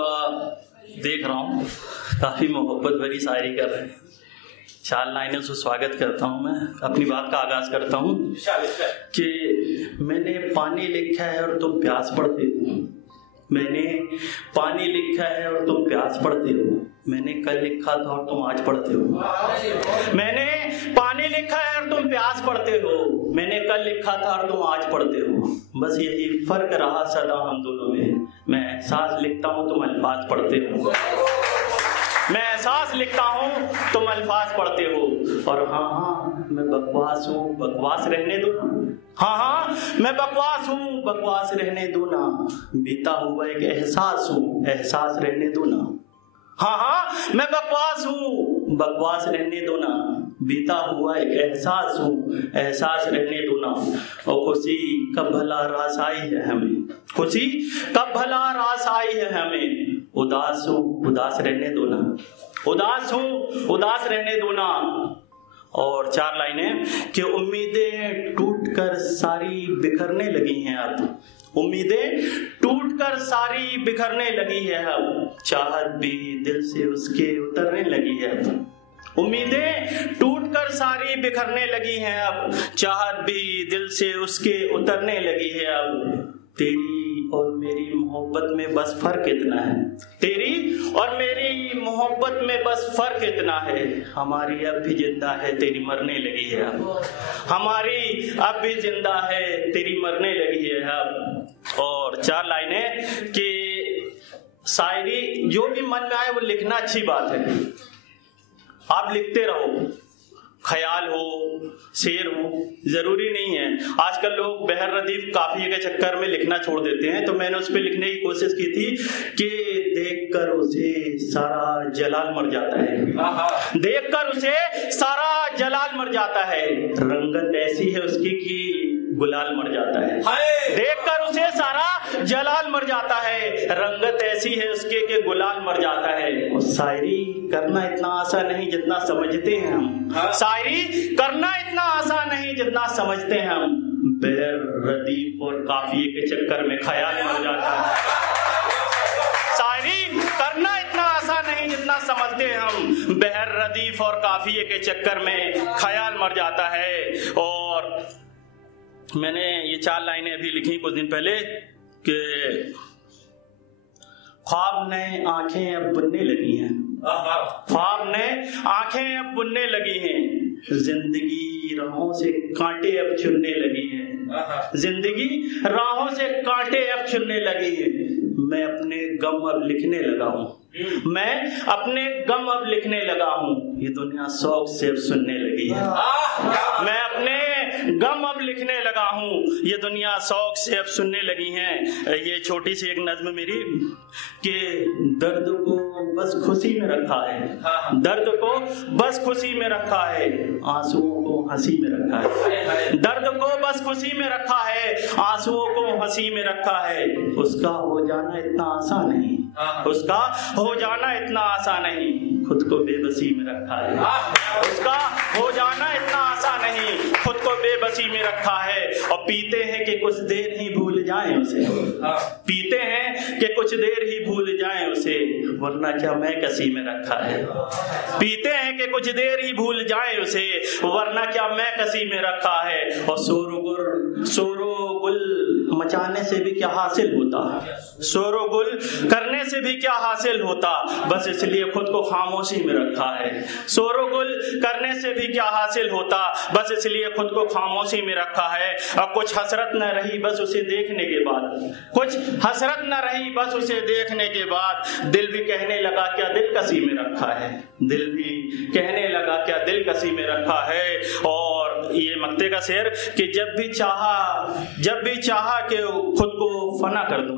کا دیکھ رہا ہوں کافی محبت بھری شاعری کر رہے ہیں. 4 لائنوں سے سواگت کرتا ہوں. میں اپنی بات کا آغاز کرتا ہوں کہ میں نے پانی لکھا ہے اور تم پیاس پڑھتے ہو. میں نے پانی لکھا ہے اور تم پیاس پڑھتے ہو. میں نے کل لکھا تھا اور تم آج پڑھتے ہو. میں نے پانی لکھا ہے اور تم پیاس پڑھتے ہو. میں نے کل لکھا تھا اور تم آج پڑھتے ہو. بس یہی فرق رہا سدا ہم دونوں میں. میں احساس لکھتا ہوں تم الفاظ پڑھتے ہو. میں احساس لکھتا ہوں تم الفاظ پڑھتے ہو. اور ہاں میں بکواس ہوں, بکواس رہنے دو نا. ہاں میں بکواس ہوں, بکواس رہنے دو نا. بیتا ہوا ایک احساس ہوں, احساس رہنے دو نا. ہاں میں بکواس ہوں, بکواس رہنے دو نا. بیتا ہوا ایک احساس ہوں, احساس رہنے دو نا. اور خوشی کب بھلا راس آئی ہے ہمیں, خوشی کب بھلا راس آئی ہے ہمیں. اداس ہوں, اداس رہنے دو نا. اداس ہوں, اداس رہنے دو نا. اور 4 لائنیں کہ امیدیں ٹوٹ کر ساری بکھرنے لگی ہیں اب. امیدیں ٹوٹ کر ساری بکھرنے لگی ہے اب. چاہت بھی دل سے اس کے اترنے لگی ہے اب. امیدیں ٹوٹ کر ساری بکھرنے لگی ہیں اب. چاہت بھی دل سے اس کے اترنے لگی ہے اب. تیری اور میری محبت میں بس فرق اتنا ہے. تیری اور میری محبت میں بس فرق اتنا ہے. ہماری اب بھی زندہ ہے, تیری مرنے لگی ہے اب. ہماری اب بھی زندہ ہے, تیری مرنے لگی ہے اب. اور 4 لائنیں کہ شاعری جو بھی من میں آئے وہ لکھنا اچھی بات ہے. آپ لکھتے رہو, خیال ہو, شعر ہو, ضروری نہیں ہے. آج کل لوگ بحر ردیف قافیے کے چکر میں لکھنا چھوڑ دیتے ہیں. تو میں نے اس پہ لکھنے کی کوشش کی تھی کہ دیکھ کر اسے سارا جلال مر جاتا ہے. دیکھ کر اسے سارا جلال مر جاتا ہے. رنگت ایسی ہے اس کی کہ گلال مر جاتا ہے. دیکھ کر اسے سارا جلال مر جاتا ہے. رنگت ایسی ہے اس کے کہ گلال مر جاتا ہے. اور شاعری کرنا اتنا آسان نہیں جتنا سمجھتے ہیں ہم. شاعری کرنا اتنا آسان نہیں جتنا سمجھتے ہیں ہم. بحر ردیف اور قافیے کے چکر میں خیال مر جاتا ہے. شاعری کرنا اتنا آسان نہیں جتنا سمجھتے ہیں ہم. بحر ردیف اور قافیے کے چکر میں خیال مر جاتا ہے. اور میں نے یہ 4 لائنیں ابھی لکھی کچھ دن پہلے کہ خواب نئے آنکھیں اب بننے لگی ہیں. خواب نئے آنکھیں اب بننے لگی ہیں. زندگی راہوں سے کانٹے اب چننے لگی ہیں. زندگی راہوں سے کانٹے اب چننے لگی ہیں. میں اپنے غم اب لکھنے لگا ہوں. میں اپنے غم اب لکھنے لگا ہوں. یہ دنیا شوق سے اب سننے لگی ہے. میں اپنے غم اب لکھنے لگا ہوں. یہ دنیا شوق سے اب سننے لگی ہیں. یہ چھوٹی سی ایک نظم میری کہ درد کو بس خوشی میں رکھا ہے. درد کو بس خوشی میں رکھا ہے. آنسوؤں کو ہنسی میں رکھا ہے. درد کو بس خوشی میں رکھا ہے. آنسوؤں کو ہنسی میں رکھا ہے. اس کا ہو جانا اتنا آسان نہیں. اس کا ہو جانا اتنا آسان نہیں. خود کو بے بسی میں رکھا ہے. اس کا ہو جانا اتنا آسان نہیں. خود کو بے بسی میں رکھا ہے. اور پیتے ہیں کہ کچھ دیر ہی بھول جائیں اسے. پیتے ہیں کہ کچھ دیر ہی بھول جائیں اسے. ورنہ کیا میں کسی میں رکھا ہے. پیتے ہیں کہ کچھ دیر ہی بھول جائیں اسے. ورنہ کیا میں کسی میں رکھا ہے. اور شور و گل مچانے سے بھی کیا حاصل ہوتا. شور و گل کرنے سے بھی کیا حاصل ہوتا. بس اس لیے خود کو خاموشی میں رکھا ہے. شور و گل کرنے سے بھی کیا حاصل ہوتا. بس اس لیے خود کو خاموشی میں رکھا ہے. اور کچھ حسرت نہ رہی بس اسے دیکھنے کے بعد. کچھ حسرت نہ رہی بس اسے دیکھنے کے بعد. دل بھی کہنے لگا کیا دل کسی میں رکھا ہے. دل بھی کہنے لگا کیا دل کسی میں رکھا ہے. اور یہ مکتے کا شعر کہ جب بھی چاہا کہ خود کو فنا کر دوں.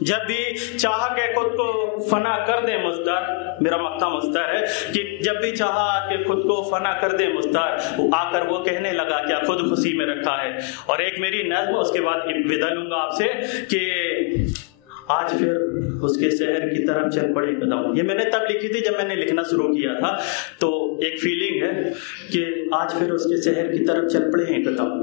جب بھی چاہا کہ خود کو فنا کر دے مزدار. میرا مقطع مزدار ہے کہ جب بھی چاہا کہ خود کو فنا کر دے مزدار. آ کر وہ کہنے لگا کیا خود خوشی میں رکھا ہے. اور ایک میری نظم اس کے بعد ودا لوں گا آپ سے کہ آج پھر اس کے شہر کی طرف چل پڑے قدم. یہ میں نے تب لکھی تھی جب میں نے لکھنا شروع کیا تھا. تو ایک فیلنگ ہے کہ آج پھر اس کے شہر کی طرف چل پڑے ہیں قدم.